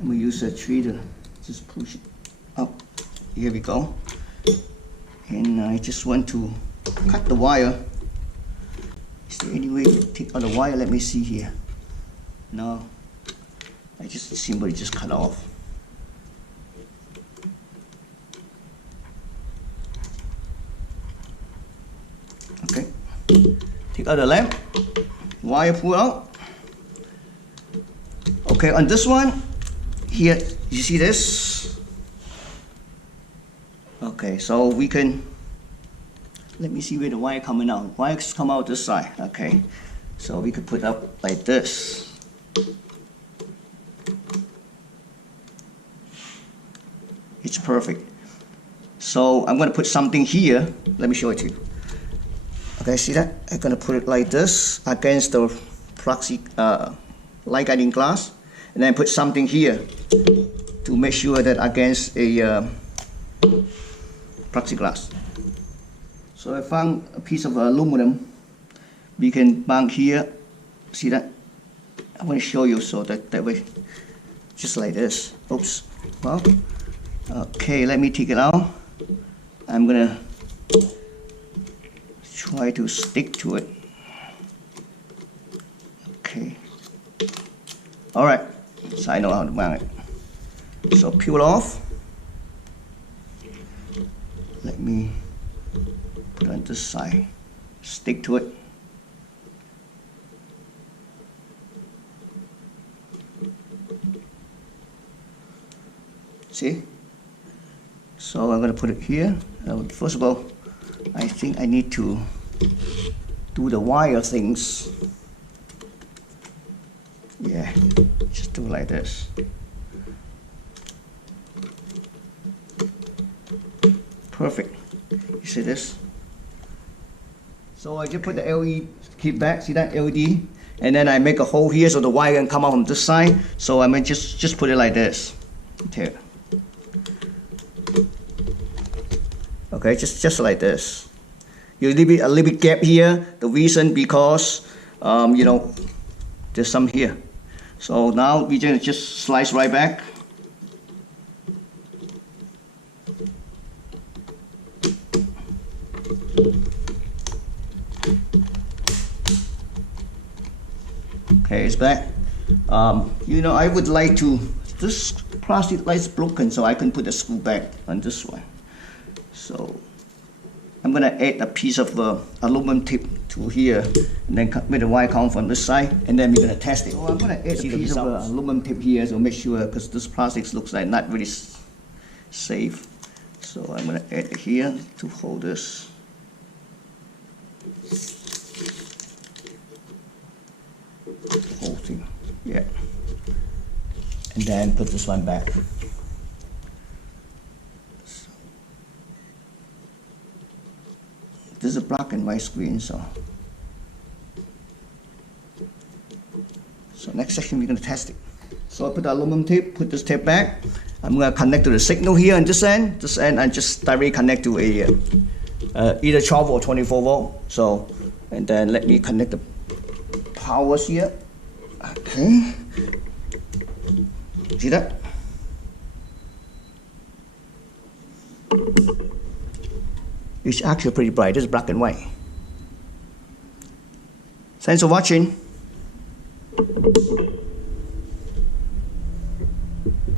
I'm going to use a tree to just push it up. Here we go. And I just want to cut the wire. Is there any way to take out the wire? Let me see here. No. I just simply just cut off. Okay. Take out the lamp. Wire pull out. Okay, on this one, here, you see this? Okay, so we can, let me see where the wire coming out. Wires come out this side, okay. So we could put up like this. It's perfect. So I'm going to put something here. Let me show it to you. Okay, see that? I'm going to put it like this against the light guiding glass. And then put something here to make sure that against a plexiglass. So I found a piece of aluminum. We can mount here. See that? I want to show you so that way, just like this. Oops. Well, okay, let me take it out. I'm gonna try to stick to it. Okay. All right. So I know how to mount it. So peel off. Let me put it on this side. Stick to it. See? So I'm going to put it here. First of all, I think I need to do the wire things. Yeah, just do it like this. Perfect. You see this? So I just put the LED kit back. See that LED? And then I make a hole here so the wire can come out from this side. So I'm gonna just put it like this. Okay. Okay, just like this. You leave it a little bit gap here. The reason because you know, there's some here. So now we just slice right back. Okay, it's back. You know, I would like to, this plastic light's broken, so I can put the screw back on this one. So I'm gonna add a piece of aluminum tip to here, and then make the wire come from this side, and then we're gonna test it. So I'm gonna add a piece of aluminum tip here to make sure, because this plastic looks like not really safe. So I'm gonna add it here to hold this. Whole thing, yeah. And then put this one back. This is a black and white screen, so next section we're going to test it. So I put the aluminum tape, put this tape back. I'm going to connect to the signal here on this end. This end I just directly connect to a either 12 or 24 volt. So, and then let me connect the powers here. Okay. See that? It's actually pretty bright. It's black and white. Thanks for watching.